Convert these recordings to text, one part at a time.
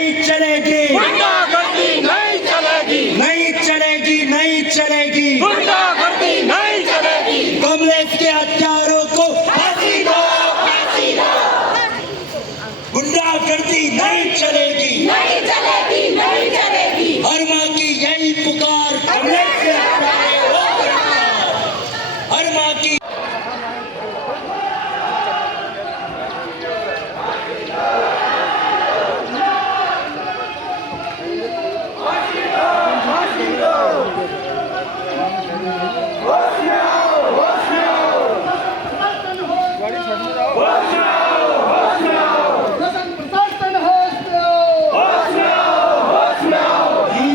नहीं चलेगी, गुंडागर्दी नहीं चलेगी, नहीं चलेगी, नहीं चलेगी, गुंडागर्दी नहीं चलेगी। कांग्रेस के हत्यारों को फांसी दो, गुंडागर्दी नहीं चलेगी, नहीं चलेगी, नहीं चलेगी। हर माँ की यही पुकार, कांग्रेस के हत्यारे हो गिरफ्तार। हर माँ की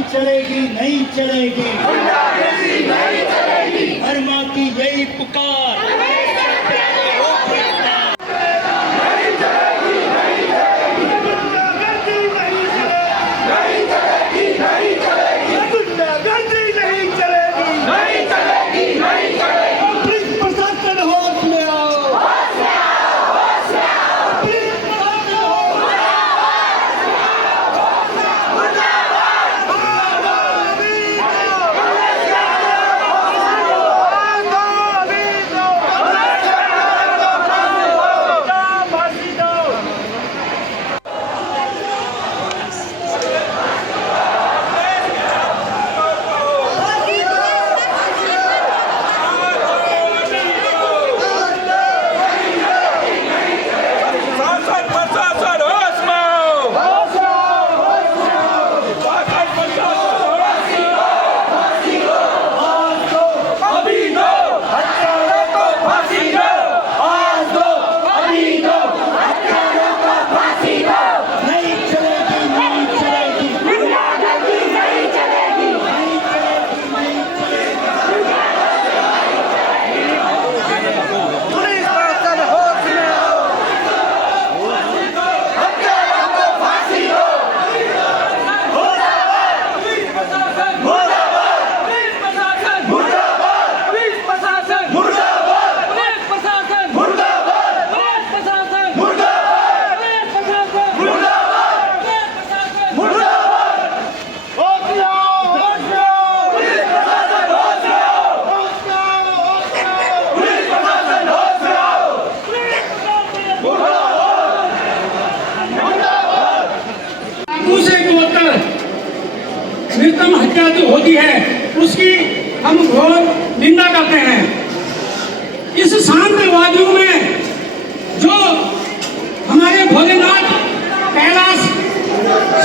चलेगी, नहीं चलेगी, नहीं चलेगी। हर माँ की यही पुकार। निर्दम हत्या जो होती है उसकी हम घोर निंदा करते हैं। इस शांत वादियों में जो हमारे भोलेनाथ कैलाश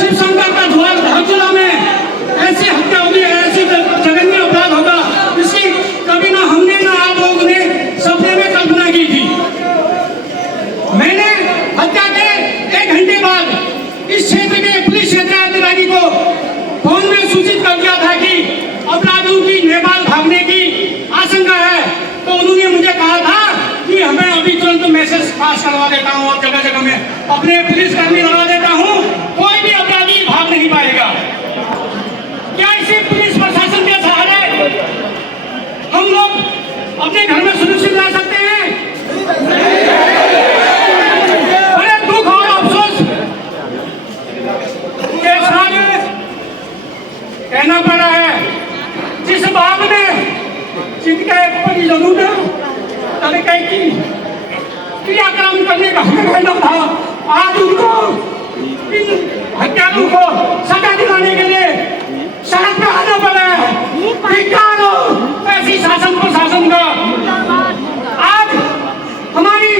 शिव शंकर का द्वार धारचूला में ऐसी हत्या होगी, ऐसी जघन्य अपराध होगा, इसकी कभी ना हमने ना आप लोगों ने सपने में कल्पना की थी। मैंने हत्या के 1 घंटे बाद इस क्षेत्र के पुलिस क्षेत्र अधिकारी को फोन में सूचित कर दिया था कि अपराधियों की नेपाल भागने की आशंका है। तो उन्होंने मुझे कहा था कि हमें अभी तुरंत मैसेज पास करवा देता हूँ और जगह जगह में अपने पुलिस कर्मी लगा देता हूँ, कोई भी अपराधी भाग नहीं पाएगा। क्या इसी पुलिस प्रशासन के सहारे हम लोग अपने घर में सुरक्षित रह सकते हैं? बड़े दुख और अफसोस के साथ कहना पड़ा है, जिस बात में जिनके परिजनों ने तरीके की क्रियाक्रम करने का हक बनता था, आज उनको इन हत्यारों को सजा दिलाने के लिए सड़क पर आना पड़ा है। धिक्कार हो ऐसी शासन प्रशासन का। आज हमारी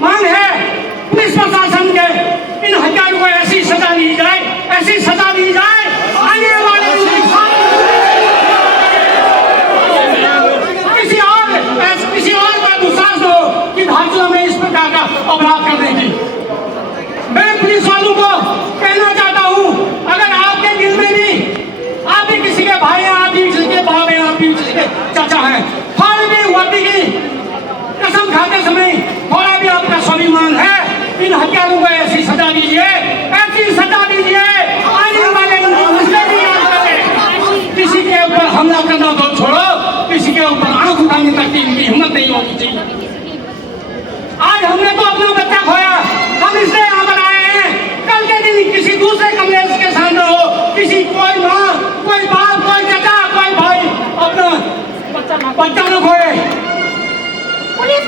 मांग है पुलिस प्रशासन के इन हत्यारों को ऐसी सजा दी जाए, ऐसी सजा दी जाए आने वाले किसी और का दुस्साहस हो कि धारचूला में इस प्रकार का अपराध करने की। मैं पुलिस वालों को कहना चाहता हूँ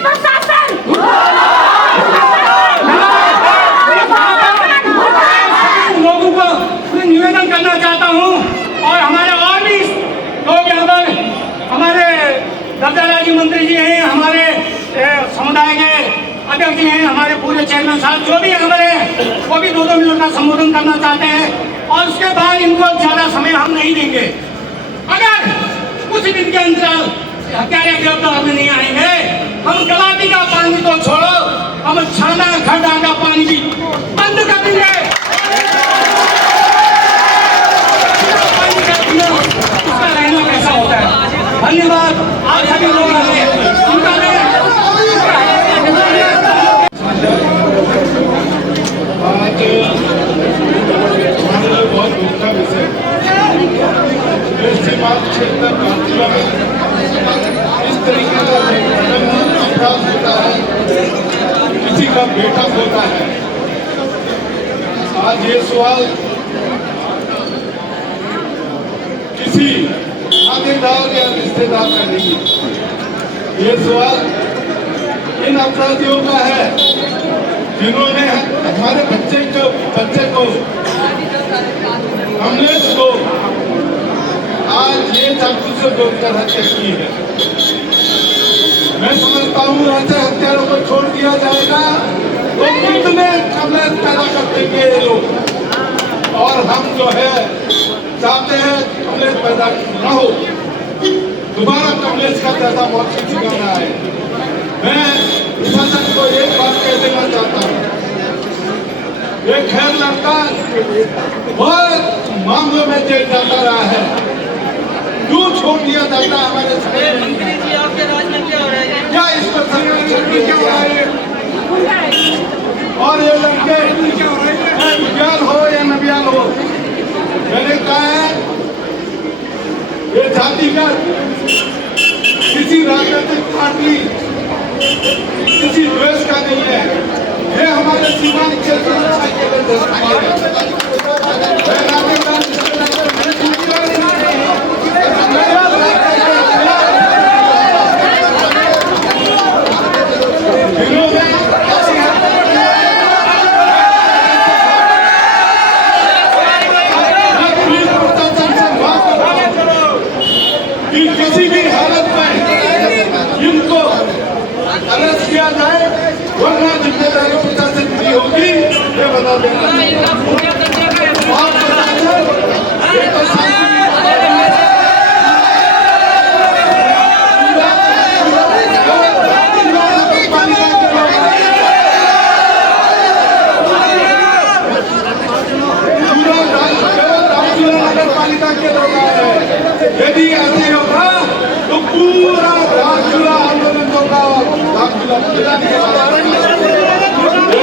प्रशासन लोगों को मैं निवेदन करना चाहता हूँ और हमारे और भी लोग यहाँ पर हमारे दफ्तर राज्य मंत्री जी हैं, हमारे समुदाय के अध्यक्ष जी हैं, हमारे पूरे चेयरमैन साहब जो भी हमारे वो भी 2-2 मिनट का संबोधन करना चाहते हैं और उसके बाद इनको ज़्यादा समय हम नहीं देंगे। अगर कुछ दिन के अंतराल हत्यारे गिरफ्तार में नहीं आएंगे, हम गलाती का पानी तो छोड़ो, हम छाना खड्डा का पानी भी बंद कर देंगे। उसका रहना कैसा होता है? धन्यवाद। आप सभी लोग बहुत दुख का विषय क्षेत्र इस तरीके का अपराध होता है, किसी का बेटा होता है। आज ये सवाल किसी खातेदार या रिश्तेदार का नहीं है, ये सवाल इन अपराधियों का है जिन्होंने हमारे बच्चे को कमलेश को आज ये चाकू से जोड़कर हत्या की है। मैं समझता हूँ ऐसे हत्यारों को छोड़ दिया जाएगा तो कितने कमलेश पैदा कर देंगे ये लोग, और हम जो है चाहते हैं कमलेश पैदा न हो, दोबारा कमलेश का पैदा बहुत किसी का ना आए। मैं प्रशासन को एक बात कह देना चाहता हूँ, ये खैर लड़का बहुत मामलों में जेल जाता रहा है, क्यों छोड़ दिया जाता है हमारे मंत्री जी? आपके राज में क्या हो रहा है? क्या इस पर क्या हो रहा है? और ये लड़के ज्ञान हो या नबियान हो, मैंने कहा है ये जातिगत किसी राजनीतिक पार्टी किसी द्वेष का नहीं है, ये हमारे सीमांत क्षेत्र किसी भी हालत में इनको अरेस्ट किया जाए, वरना जिम्मेदारी प्रशासन की होगी, ये बता देना। नगर पालिका के लोग है, यदि ऐसे होगा तो पूरा राजचूला आंदोलन होगा, राजचूला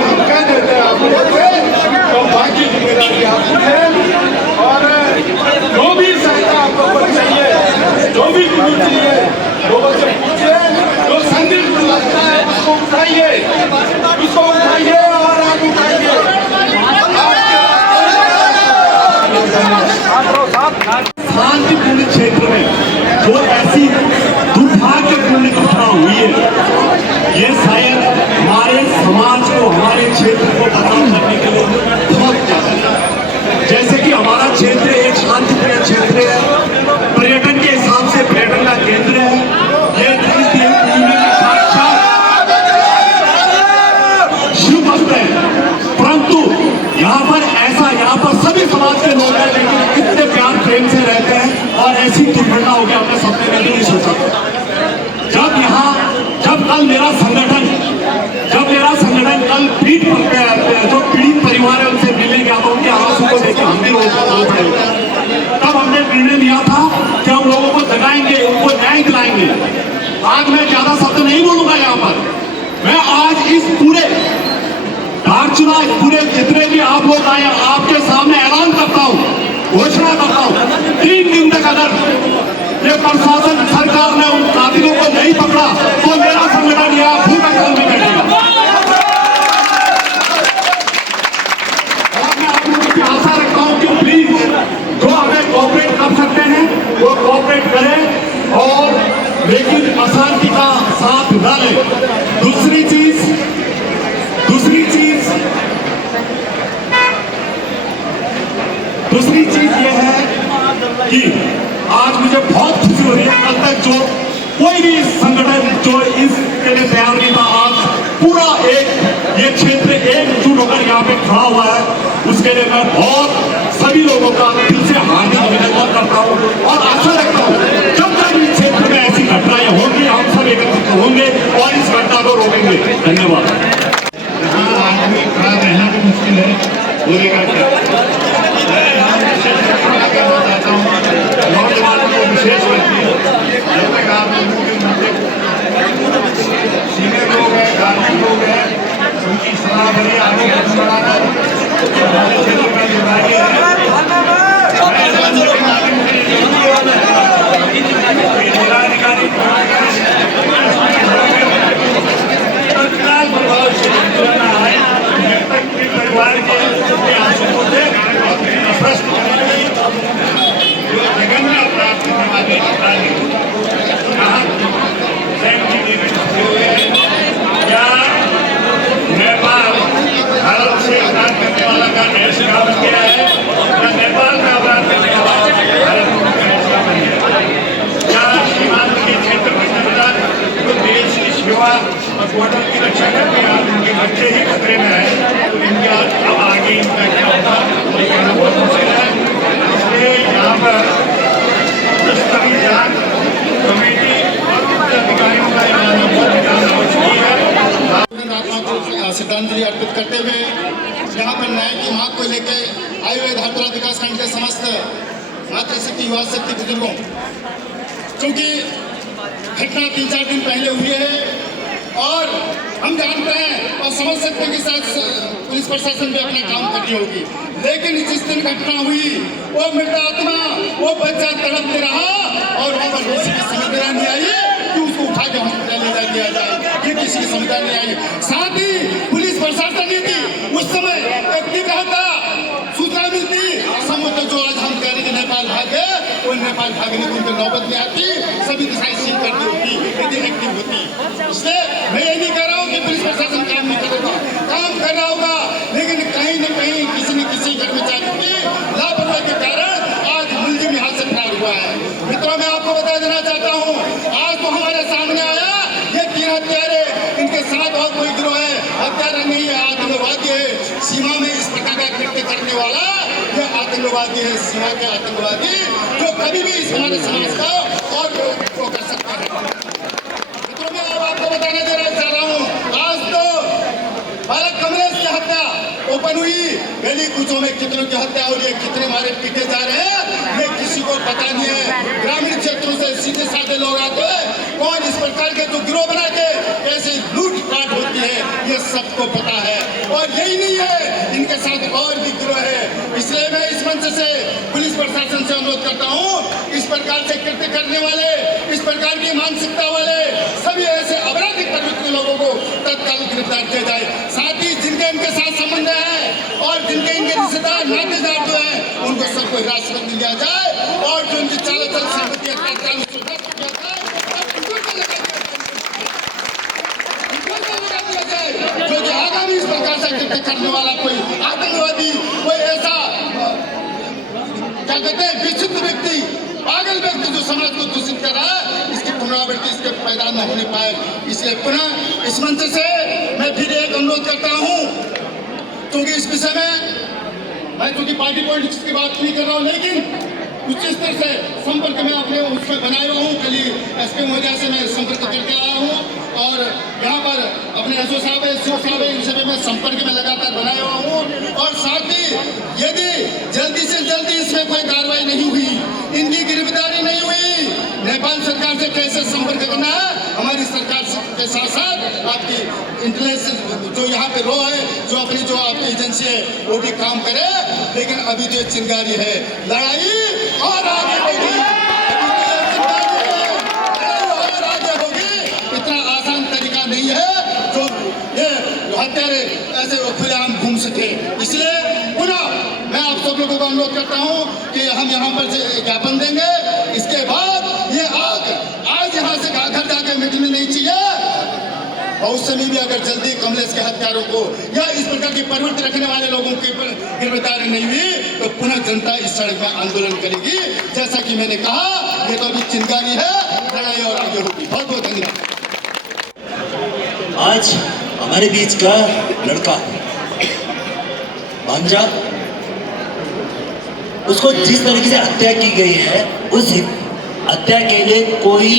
हम कह देते हैं आप तो बाकी जिम्मेदारी आपकी है। और जो भी सहायता आपको चाहिए, जो भी कुछ चाहिए लोगों से पूछिए, जो संदिग्ध लगता है उसको उठाइए और आप उठाइए। शांतिपूर्ण क्षेत्र में जो ऐसी दुर्भाग्यपूर्ण घटना हुई है, ये शायद हमारे समाज को, हमारे क्षेत्र को बदनाम करने के लिए बहुत ज्यादा है। जैसे कि हमारा क्षेत्र एक शांतिप्रिय क्षेत्र है, पर्यटन के हिसाब से पर्यटन का केंद्र है, ये देश की शिव भक्त है, परंतु यहाँ पर सभी समाज के लोग हैं, लेकिन इतने प्यार प्रेम से रहते हैं और ऐसी दुर्घटना हो गया हमने सपने में नहीं सोचा। जब कल मेरा संगठन कल पीठ पर जो पीड़ित परिवार है उनसे मिलने गया था, उनके आंसू को देख हम भी रो रहे थे। तब हमने निर्णय लिया था कि हम लोगों को जगाएंगे, उनको न्याय दिलाएंगे। आज मैं ज्यादा शब्द नहीं बोलूंगा यहाँ पर, मैं आज इस पूरे धारचूला पूरे जितने भी आप लोग आए, आपके सामने ऐलान करता हूँ, घोषणा करता हूँ, 3 दिन तक अगर ये प्रशासन सरकार ने उन कातिलों को नहीं पकड़ा तो मेरा संगठन यहाँ भूख हड़ताल में बैठेगा। और मैं आप लोगों की आशा रखता हूँ कि प्लीज जो हमें कोऑपरेट कर सकते हैं वो कोऑपरेट करें, और लेकिन अशांति का साथ न लें। दूसरी चीज ये है कि आज मुझे बहुत खुशी हो रही है, कल तक जो कोई भी संगठन जो इसके लिए तैयार नहीं था, आज पूरा ये क्षेत्र एकजुट होकर यहाँ पे खड़ा हुआ है। उसके लिए मैं बहुत सभी लोगों का दिल से हार्दिक अभिनंदन करता हूँ और आशा रखता हूँ जब तक इस क्षेत्र में ऐसी घटनाएं होंगी हम सब एकत्रित होंगे और इस घटना को रोकेंगे। धन्यवाद। यहाँ आदमी खड़ा रहना भी मुश्किल है, बोलेगा क्या? कहना चाहता हूँ नौजवानों को विशेष करके जब तक आप सीनियर लोग हैं, धार्मिक लोग हैं, उनकी सलाह बड़ी आगे बढ़ाना क्षेत्र में जो कार्य है जिलाधिकारी परिवार के आंसू को स्पष्ट जो जघन्य अपराध करने वाले अपराधी या नेपाल भारत से अपराध करने वाला का ऐसा काम किया है या नेपाल में अपराध करने वाला भारत का ऐसा बन गया या सीमांत के क्षेत्र में जनता तो देश की सेवा और बॉर्डर की रक्षा करके आज उनके बच्चे ही खतरे में आए तो इनके अब आगे इनका क्या होगा ये कहना बहुत मुश्किल है। इसलिए यहाँ पर स्तरीय जांच कमेटी अधिकारियों का यहाँ बहुत ध्यान आवश्यक है। श्रद्धांजलि अर्पित करते हुए यहाँ पर न्याय की मांग को लेकर आए हुए धारतोला विकास खंड के समस्त मातृशक्ति युवा शक्ति बुजुर्गों, क्योंकि घटना 3-4 दिन पहले हुई है और हम जानते हैं और समझ सकते हैं कि शायद पुलिस प्रशासन भी अपना काम कर रही होगी, लेकिन जिस दिन घटना हुई वो मृत आत्मा वो बच्चा तड़पते रहा और वहाँ पर किसी की समझ में नहीं आई कि उसको उठा के हॉस्पिटल ले जा दिया जाए, ये किसी की समझ नहीं आई। साथ ही पुलिस प्रशासन नहीं थी उस समय, एक रहता सूचना मिलती समुद्र जो आज हम कह रहे हैं नेपाल भागे, वो नेपाल भागने की उनको नौबत में आती, सभी दिशाएं सील कर दी होती यदि एक्टिव होती। इसलिए मैं ये नहीं कह रहा हूँ कि पुलिस प्रशासन काम नहीं करेगा, काम कर रहा होगा, लेकिन कहीं न कहीं किसी न किसी कर्मचारी की लापरवाही के कारण आज मुलजिम यहाँ से फरार हुआ है। मित्रों, मैं आपको बता देना चाहता हूँ, आज तो हमारे सामने आया ये 3 हत्यारे, इनके साथ और कोई गिरोह है, हत्यारा नहीं है, आतंकवादी है, सीमा में इस प्रकार का कृत्य करने वाला ये आतंकवादी है, सीमा के आतंकवादी जो कभी भी इस हमारे समाज का और वो कर सकता है। मित्रों, मैं अब आपको बताने देना चाह रहा हूँ, आज तो बालक कमलेश की हत्या ओपन हुई, गली कूचों में कितनों की हत्या हो रही है, कितने मारे पीटे जा रहे हैं, ये किसी को पता नहीं है। ग्रामीण क्षेत्रों से सीधे साधे लोग आते हैं, कौन इस प्रकार के जो गिरोह बना के कैसे लूट काट होती है ये सबको पता है। और यही नहीं है, इनके साथ और भी गिरोह है। इसलिए मैं इस मंच से पुलिस प्रशासन से अनुरोध करता हूँ, इस प्रकार से कृत्य करने वाले, इस प्रकार की मानसिकता वाले सभी ऐसे अपराधिक प्रवृत्ति लोगों को तत्काल गिरफ्तार किया जाए। साथ ही जिनके इनके साथ संबंध है और जिनके इनके रिश्तेदार नातेदार जो है उनको सबको हिरासत में लिया जाए और जो उनकी चालाचल संपत्ति है तत्काल उसको जब्त किया जाए और लगा दिया जाए। जो कि आगामी इस प्रकार से कृत्य करने वाला कोई आतंकवादी, कोई ऐसा क्या कहते हैं विचित्र व्यक्ति, पागल व्यक्ति जो समाज को दूषित कर रहा है, इसकी पुनरावृत्ति इसके पैदा न होने पाए। इसलिए पुनः इस मंच से मैं फिर एक अनुरोध करता हूँ, क्योंकि इस विषय में मैं चूंकि पार्टी पॉलिटिक्स की बात नहीं कर रहा हूँ, लेकिन उच्च स्तर से संपर्क में अपने उसमें बनाए हुआ हूँ। कल एसपी महोदय से मैं संपर्क करके आया हूँ और यहाँ पर अपने एसओ साहब है इनसे भी मैं संपर्क में लगातार बनाया हुआ हूँ। और साथ ही यदि जल्दी से जल्दी इसमें कोई कार्रवाई नहीं हुई, इनकी गिरफ्तारी नहीं हुई, नेपाल सरकार से कैसे संपर्क करना है, हमारी सरकार के साथ साथ आपकी इंटेलिजेंस जो यहाँ पे रो है, जो अपनी जो आपकी एजेंसी है वो भी काम करे। लेकिन अभी जो चिंगारी है, लड़ाई और आगे होगी, और आगे होगी। इतना आसान तरीका नहीं है जो ये हत्यारे ऐसे खुलेआम घूम सके। इसलिए पुनः मैं आप सब लोगों को अनुरोध करता हूँ कि हम यहाँ पर ज्ञापन देंगे, इसके बाद ये आग आज यहाँ से घर जाके मिटनी नहीं चाहिए और उस समय भी अगर जल्दी कमलेश के हत्यारों को या इस प्रकार की प्रवृत्ति रखने वाले लोगों के ऊपर गिरफ्तारी नहीं हुई तो पुनः जनता इस सड़क में आंदोलन करेगी। जैसा कि मैंने कहा, ये तो अभी चिंगारी है, लड़ाई और आगे होगी। बहुत बहुत धन्यवाद। आज हमारे बीच का लड़का भांजा, उसको जिस तरीके से हत्या की गई है, उस हत्या के लिए कोई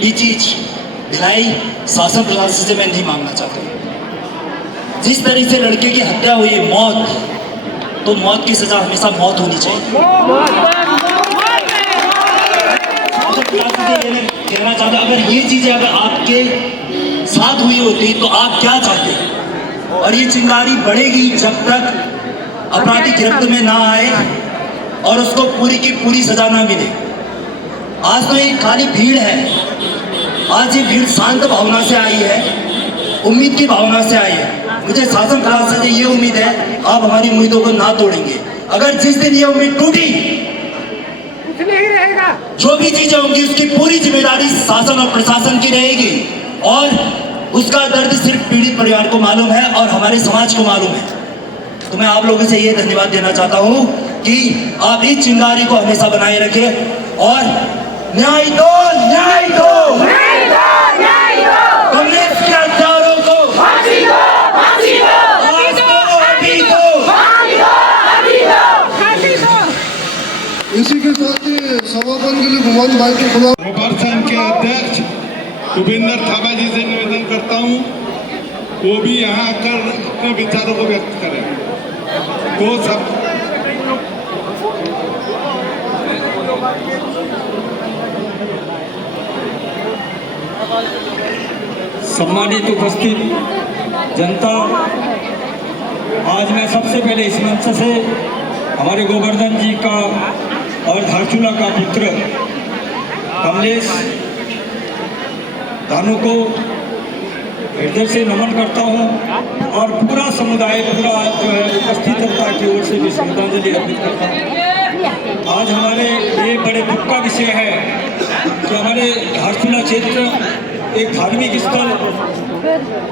भी चीज ढिलाई शासन प्रशासन से मैं नहीं मांगना चाहता। जिस तरीके से लड़के की हत्या हुई, मौत, तो मौत की सजा हमेशा मौत होनी चाहिए। कहना चाहता, अगर ये चीजें अगर आपके साथ हुई होती तो आप क्या चाहते? और ये चिंगारी बढ़ेगी जब तक अपराधी गिरफ्त में ना आए और उसको पूरी की पूरी सजा ना मिले। आज तो ये खाली भीड़ है, आज ये भीड़ शांत भावना से आई है, उम्मीद की भावना से आई है। मुझे शासन प्रशासन से ये उम्मीद है, आप हमारी उम्मीदों को ना तोड़ेंगे। अगर जिस दिन ये उम्मीद टूटी, जो भी चीजें होंगी उसकी पूरी जिम्मेदारी शासन और प्रशासन की रहेगी, और उसका दर्द सिर्फ पीड़ित परिवार को मालूम है और हमारे समाज को मालूम है। तो मैं आप लोगों से ये धन्यवाद देना चाहता हूं कि आप इस चिंगारी को हमेशा बनाए रखें और न्याय दो, न्याय दो, न्याय दो, न्याय दो, कमलेश के हत्यारों को फांसी दो, फांसी दो, आज दो, अभी दो। फांसी दो, अभी दो, फांसी दो। इसी के साथ ही समापन के लिए भगवान भाई को खुला गोपाल संघ के अध्यक्ष भूपेंद्र थापा जी से निवेदन करता हूँ, वो भी यहाँ आकर अपने विचारों को व्यक्त करें। तो सब सम्मानित उपस्थित जनता, आज मैं सबसे पहले इस मंच से हमारे गोवर्धन जी का और धारचूला का पुत्र कमलेश दानू को हृदय से नमन करता हूं और पूरा समुदाय, पूरा जो है उपस्थित जनता की ओर से भी श्रद्धांजलि अर्पित करता हूं। आज हमारे ये बड़े दुख का विषय है कि हमारे धारचूला क्षेत्र एक धार्मिक स्थल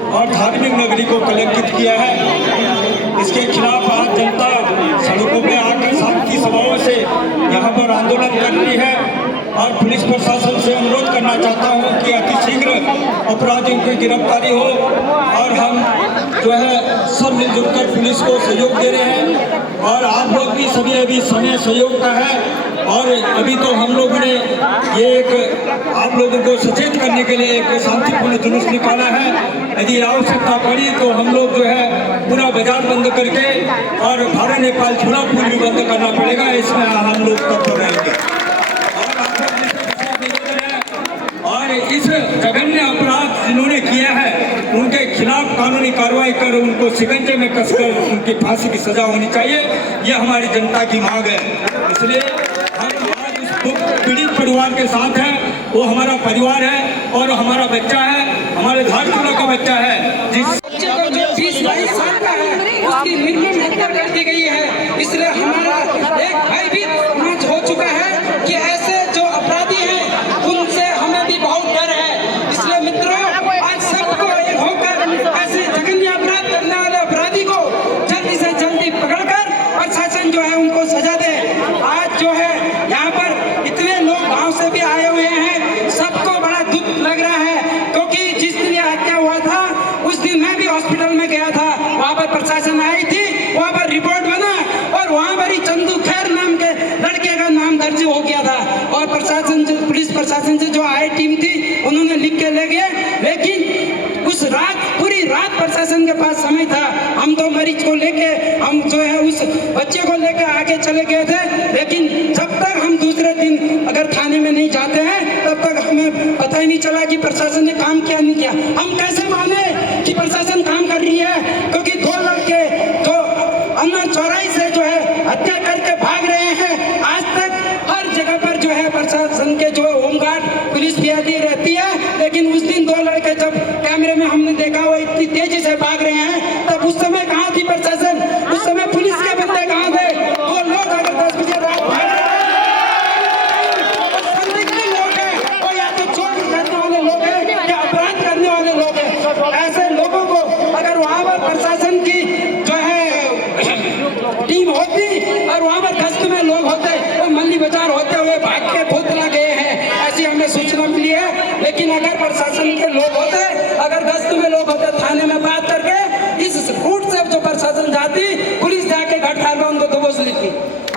और धार्मिक नगरी को कलंकित किया है। इसके खिलाफ आज जनता सड़कों पे आकर शांति सभाओं से यहाँ पर आंदोलन कर रही है और पुलिस प्रशासन से अनुरोध करना चाहता हूँ कि अतिशीघ्र अपराधियों की गिरफ्तारी हो और हम जो है सब मिलजुल कर पुलिस को सहयोग दे रहे हैं और आप लोग भी सभी अभी समय सहयोग का है। और अभी तो हम लोगों ने ये एक आप लोगों को सचेत करने के लिए एक शांतिपूर्ण जुलूस निकाला है। यदि आवश्यकता पड़ी तो हम लोग जो है पूरा बाजार बंद करके और भारत नेपाल झूला पुल भी बंद करना पड़ेगा, इसमें हम लोग तत्पर रहेंगे। और इस जघन्य अपराध जिन्होंने किया है उनके खिलाफ कानूनी कार्रवाई कर उनको शिकंजे में कसकर उनकी फांसी की सजा होनी चाहिए, यह हमारी जनता की मांग है। इसलिए हम आज उस पीड़ित परिवार के साथ हैं, वो हमारा परिवार है और हमारा बच्चा है, हमारे धारचूला का बच्चा है, जिस बच्चे को जो 20-22 साल का है उसकी निर्मम हत्या कर दी गई है। इसलिए हमारा एक भयभीत मंच हो चुका है कि ऐसे जो अपराधी हैं उनसे हमें भी बहुत डर है। इसलिए मित्रों, आज सबको एक होकर ऐसे जघन्य अपराध करने वाले अपराधी को जल्दी से जल्दी पकड़कर प्रशासन जो है उनको सजा दे। आज जो है यहाँ पर इतने लोग गाँव से भी आए हुए हैं, सबको बड़ा दुख लग रहा है क्योंकि जिस दिन यह हत्या हुआ था उस दिन मैं भी हॉस्पिटल में गया था, वहाँ पर प्रशासन आई थी, वहाँ पर रिपोर्ट बना और वहाँ पर ही चंदू खैर नाम के लड़के का नाम दर्ज हो गया था और प्रशासन से, पुलिस प्रशासन से जो आई टीम थी उन्होंने लिख के ले गए। लेकिन उस रात, पूरी रात प्रशासन के पास समय था, हम तो मरीज को लेके, हम जो है उस बच्चे को लेके आगे चले गए थे। लेकिन जब तक हम दूसरे दिन अगर थाने में नहीं जाते हैं तब तक हमें पता ही नहीं चला कि प्रशासन ने काम किया नहीं किया। हम कैसे माने कि प्रशासन काम कर रही है, क्योंकि 2 लड़के जो अन्ना चौराही से जो है हत्या करके भाग रहे हैं। आज तक हर जगह पर जो है प्रशासन के जो होमगार्ड पुलिस भी आती रहती है, लेकिन उस दिन 2 लड़के जब कैमरे में हमने देखा वो इतनी तेजी से भाग रहे हैं, तब उस समय कहाँ थी प्रशासन? उस समय पुलिस के बंदे कहाँ थे? वो लोग अगर 10 बजे रात भाग रहे हैं, संदिग्ध लोग हैं, वो या तो चोरी करने वाले लोग हैं या अपराध करने वाले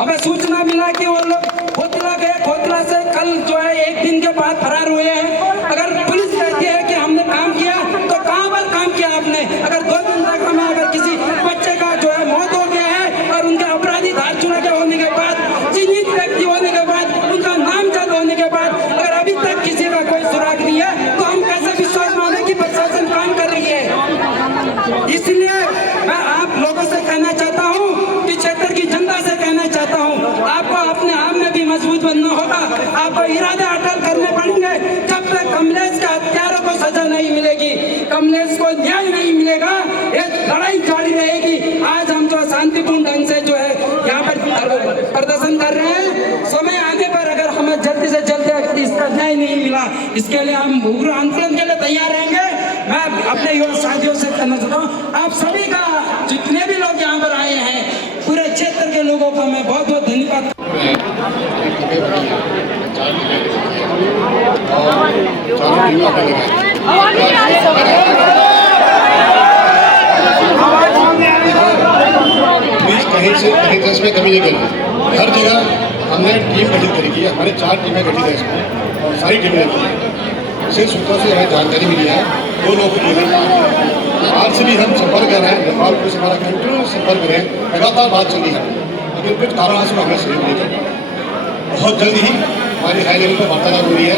हमें सूचना मिला कि वो लोग खोतला गए, खोतला से कल जो है 1 दिन के बाद फरार हुए हैं। अगर पुलिस कहती है कि हमने काम किया तो कहाँ पर काम किया आपने? अगर 2 दिन तक हमें अगर किसी बच्चे का जो है मौत हो गया है और उनके अपराधी धारचूड़ा के होने के बाद, चिन्हित व्यक्ति होने के बाद, उनका नामजद होने के बाद अगर अभी तक किसी का कोई सुराग नहीं है तो हम कैसे विश्वास माने कि प्रशासन काम कर रही है? इसलिए मैं आप लोगों से कहना चाहता हूँ कि क्षेत्र की जनता से कहना चाहता हूँ, आपको अपने आप में भी मजबूत बनना होगा। आपको इरादे अटल करने पड़ेंगे। जब तक कमलेश के हत्यारों को सजा नहीं मिलेगी, कमलेश को न्याय नहीं मिलेगा, ये लड़ाई जारी रहेगी। आज हम जो शांतिपूर्ण ढंग से जो है यहाँ पर प्रदर्शन कर रहे हैं, समय आने पर अगर हमें जल्दी से जल्दी अगर इसका न्याय नहीं मिला, इसके लिए हम उग्र आंदोलन के लिए तैयार रहेंगे। मैं अपने युवा साथियों से कहना चाहता हूँ, आप सभी का जितने भी लोग यहाँ पर आए हैं, पूरे क्षेत्र के लोगों का मैं बहुत बहुत धन्यवाद। कहीं से कहीं दस में कमी नहीं करी। हर जगह हमने टीम गठित करी है। हमारे 4 टीमें गठित है इसमें और सारी टीमें लगी हैं। इसे सूत्रों से हमें जानकारी मिली है 2 लोग आज से भी हम संपर्क कर रहे हैं। नेपाल पुलिस हमारा कंटिन्यू संपर्क में है, लगातार बात चली है, लेकिन कुछ कारणों से हमें सहयोग नहीं कर। बहुत जल्द ही हमारी हाई लेवल पर वार्तालाप हो रही है।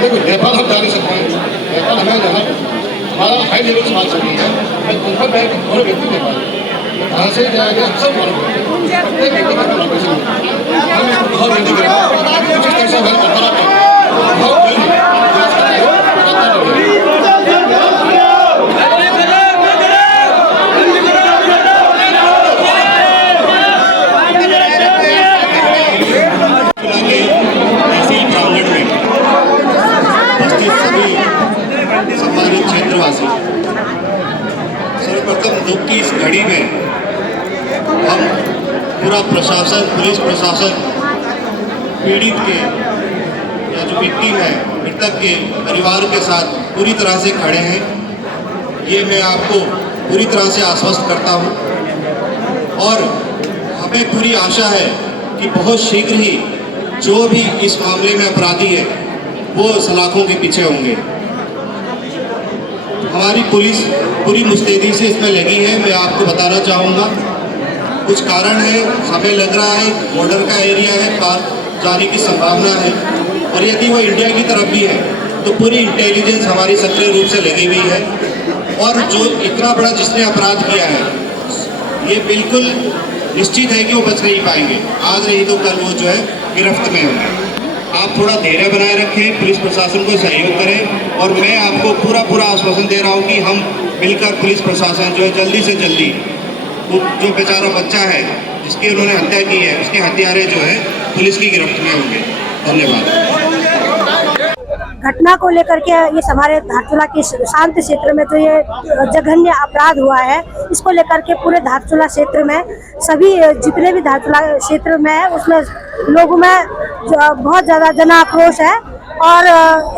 देखो नेपाल हम जा नहीं सकते हैं, नेपाल हमें जाना हमारा हाई लेवल से बात चल रही है। मैं कंफर्म है कि दोनों व्यक्ति नेपाल कहाँ से जाएंगे हम सब मालूम है। हम बहुत जल्दी करेंगे, जिस तरह से हमारी वार्तालाप है बहुत जल्दी सम्मानित क्षेत्रवासी, सर्वप्रथम दुख की इस घड़ी में हम पूरा प्रशासन, पुलिस प्रशासन पीड़ित के या जो विक्टिम है, मृतक के परिवार के साथ पूरी तरह से खड़े हैं। ये मैं आपको पूरी तरह से आश्वस्त करता हूँ और हमें पूरी आशा है कि बहुत शीघ्र ही जो भी इस मामले में अपराधी है वो सलाखों के पीछे होंगे। हमारी पुलिस पूरी मुस्तैदी से इसमें लगी है। मैं आपको बताना चाहूँगा, कुछ कारण है, हमें लग रहा है बॉर्डर का एरिया है, पार जाने की संभावना है और यदि वो इंडिया की तरफ भी है तो पूरी इंटेलिजेंस हमारी सक्रिय रूप से लगी हुई है। और जो इतना बड़ा जिसने अपराध किया है, ये बिल्कुल निश्चित है कि वो बच नहीं पाएंगे। आज नहीं तो कल वो जो है गिरफ्त में होंगे। आप थोड़ा धैर्य बनाए रखें, पुलिस प्रशासन को सहयोग करें और मैं आपको पूरा आश्वासन दे रहा हूं कि हम मिलकर पुलिस प्रशासन जो है जल्दी से जल्दी जो बेचारा बच्चा है जिसकी उन्होंने हत्या की है, उसके हत्यारे जो है पुलिस की गिरफ्त में होंगे। धन्यवाद। घटना को लेकर के ये हमारे धारचूला के शांत क्षेत्र में जो ये जघन्य अपराध हुआ है, इसको लेकर के पूरे धारचूला क्षेत्र में सभी जितने भी धारचूला क्षेत्र में है उसमें लोगों में बहुत ज़्यादा जन आक्रोश है। और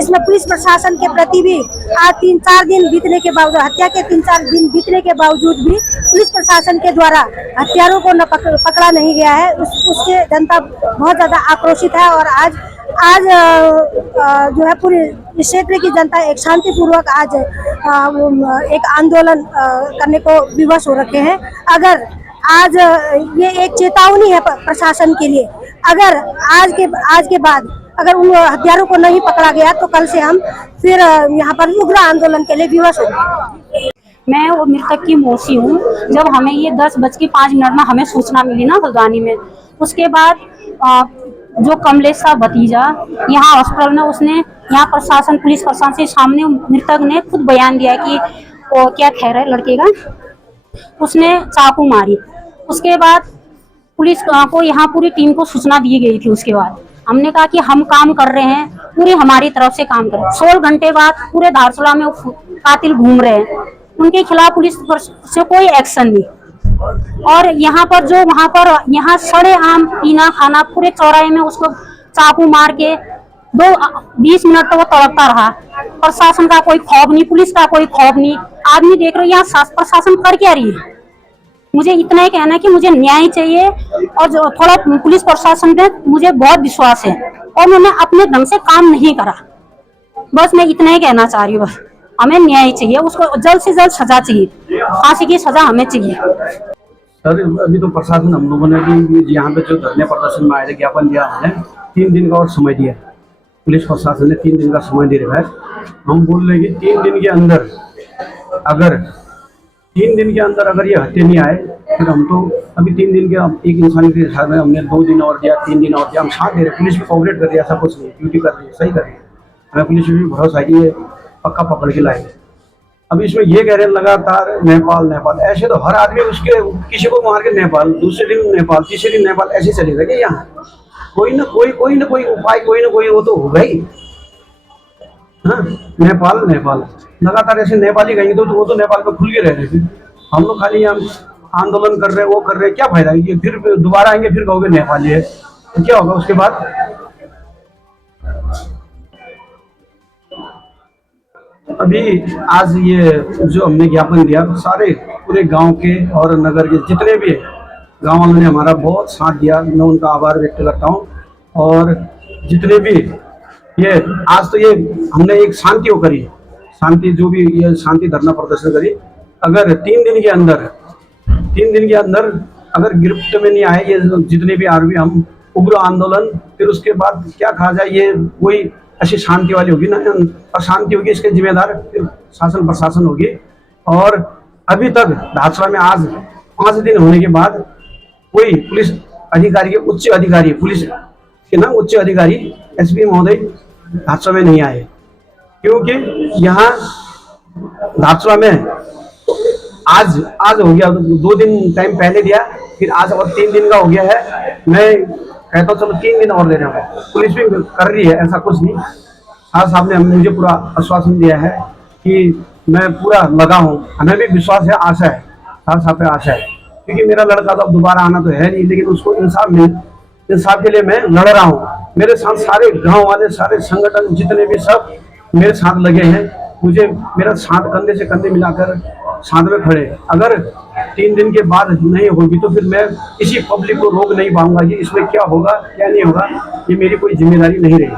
इसमें पुलिस प्रशासन के प्रति भी आज 3-4 दिन बीतने के बावजूद, हत्या के 3-4 दिन बीतने के बावजूद भी पुलिस प्रशासन के द्वारा हत्यारों को न पकड़ा नहीं गया है, उससे जनता बहुत ज़्यादा आक्रोशित है। और आज जो है पूरे क्षेत्र की जनता एक शांतिपूर्वक आज एक आंदोलन करने को विवश हो रखे हैं। अगर आज ये एक चेतावनी है प्रशासन के लिए, अगर आज के बाद अगर उन हत्यारों को नहीं पकड़ा गया तो कल से हम फिर यहाँ पर उग्र आंदोलन के लिए विवश होंगे। मैं वो मृतक की मौसी हूँ। जब हमें ये 10:05 में हमें सूचना मिली ना हल्द्वानी में, उसके बाद जो कमलेश का भतीजा यहाँ हॉस्पिटल में, उसने यहाँ प्रशासन, पुलिस प्रशासन के सामने मृतक ने खुद बयान दिया कि वो क्या खैर है लड़के का, उसने चाकू मारी। उसके बाद पुलिस को यहाँ पूरी टीम को सूचना दी गई थी। उसके बाद हमने कहा कि हम काम कर रहे हैं, पूरी हमारी तरफ से काम करें। 16 घंटे बाद पूरे धारचूला में कातिल घूम रहे हैं, उनके खिलाफ पुलिस से कोई एक्शन नहीं। और यहाँ पर जो वहाँ पर यहाँ सड़े आम पीना खाना पूरे चौराहे में उसको चाकू मार के 20 मिनट तो वो तड़पता रहा। प्रशासन का कोई खौफ नहीं, पुलिस का कोई खौफ नहीं। आदमी देख रहे हो यहाँ प्रशासन कर क्या रही है। मुझे इतना ही कहना है कि मुझे न्याय चाहिए, और जो थोड़ा पुलिस प्रशासन पे मुझे बहुत विश्वास है और उन्होंने अपने ढंग से काम नहीं करा। बस मैं इतना ही कहना चाह रही हूँ, बस हमें न्याय चाहिए, उसको जल्द से जल्द सजा चाहिए, फांसी की सजा हमें चाहिए। सर अभी तो प्रशासन हम लोगों ने भी यहाँ पे जो धरने प्रदर्शन में आए थे, ज्ञापन दिया, हमने 3 दिन का और समय दिया। पुलिस प्रशासन ने 3 दिन का समय दे रखा है। हम बोल रहे हैं कि 3 दिन के अंदर अगर ये हत्या नहीं आए, फिर हम तो अभी 3 दिन के एक इंसान के हिसाब में हमने 2 दिन और दिया, 3 दिन और दिया, हम साथ दे रहे। पुलिस भी कोऑपरेट कर रही है, ऐसा कुछ नहीं, ड्यूटी कर रही है, सही कर रही है। हमें पुलिस भी भरोसा है कि ये पक्का पकड़ के लाएंगे। अब इसमें ये कह रहे हैं लगातार नेपाल, ऐसे तो हर आदमी उसके किसी को मार के नेपाल, दूसरे दिन नेपाल, तीसरे दिन नेपाल, ऐसे चलेगा क्या? यहाँ कोई ना कोई उपाय, कोई ना कोई वो तो होगा ही। हाँ, नेपाल लगातार ऐसे नेपाली कहेंगे तो वो तो नेपाल में खुल के रह रहे थे। हम लोग खाली हम आंदोलन कर रहे हैं, वो कर रहे हैं, क्या फायदा? ये फिर दोबारा आएंगे, फिर कहोगे नेपाली है, तो क्या होगा उसके बाद? अभी आज ये जो हमने ज्ञापन दिया, सारे पूरे गांव के और नगर के जितने भी गांव वालों ने हमारा बहुत साथ दिया, मैं उनका आभार व्यक्त करता हूं। और जितने भी ये आज तो ये हमने एक शांति वो करी, शांति जो भी ये शांति धरना प्रदर्शन करी, अगर 3 दिन के अंदर अगर गिरफ्त में नहीं आए ये जितने भी आरोपी, हम उग्र आंदोलन, फिर उसके बाद क्या कहा जाए, ये वही ऐसी शांति वाली होगी ना, अशांति होगी, इसके जिम्मेदार फिर शासन प्रशासन होगी। और अभी तक धारचूला में आज 5 दिन होने के बाद कोई पुलिस अधिकारी के उच्च अधिकारी, पुलिस के ना उच्च अधिकारी एसपी महोदय धारचूला में नहीं आए, क्योंकि यहाँ धारचूला में आज हो गया, 2 दिन टाइम पहले दिया, फिर आज और 3 दिन का हो गया है। मैं कहता हूँ चलो 3 दिन और ले रहे हैं, पुलिस भी कर रही है, ऐसा कुछ नहीं। शाह साहब ने मुझे पूरा आश्वासन दिया है कि मैं पूरा लगा हूँ, हमें भी विश्वास है, आशा है, शाह साहब पे आशा है, क्योंकि मेरा लड़का तो अब दोबारा आना तो है नहीं, लेकिन उसको इंसाफ के लिए मैं लड़ रहा हूँ। मेरे साथ सारे गाँव वाले, सारे संगठन जितने भी सब मेरे साथ लगे हैं, मुझे मेरा साथ कंधे से कंधे मिलाकर साथ में खड़े। अगर 3 दिन के बाद नहीं होगी तो फिर मैं किसी पब्लिक को रोक नहीं पाऊंगा कि इसमें क्या होगा क्या नहीं होगा, ये मेरी कोई जिम्मेदारी नहीं रही।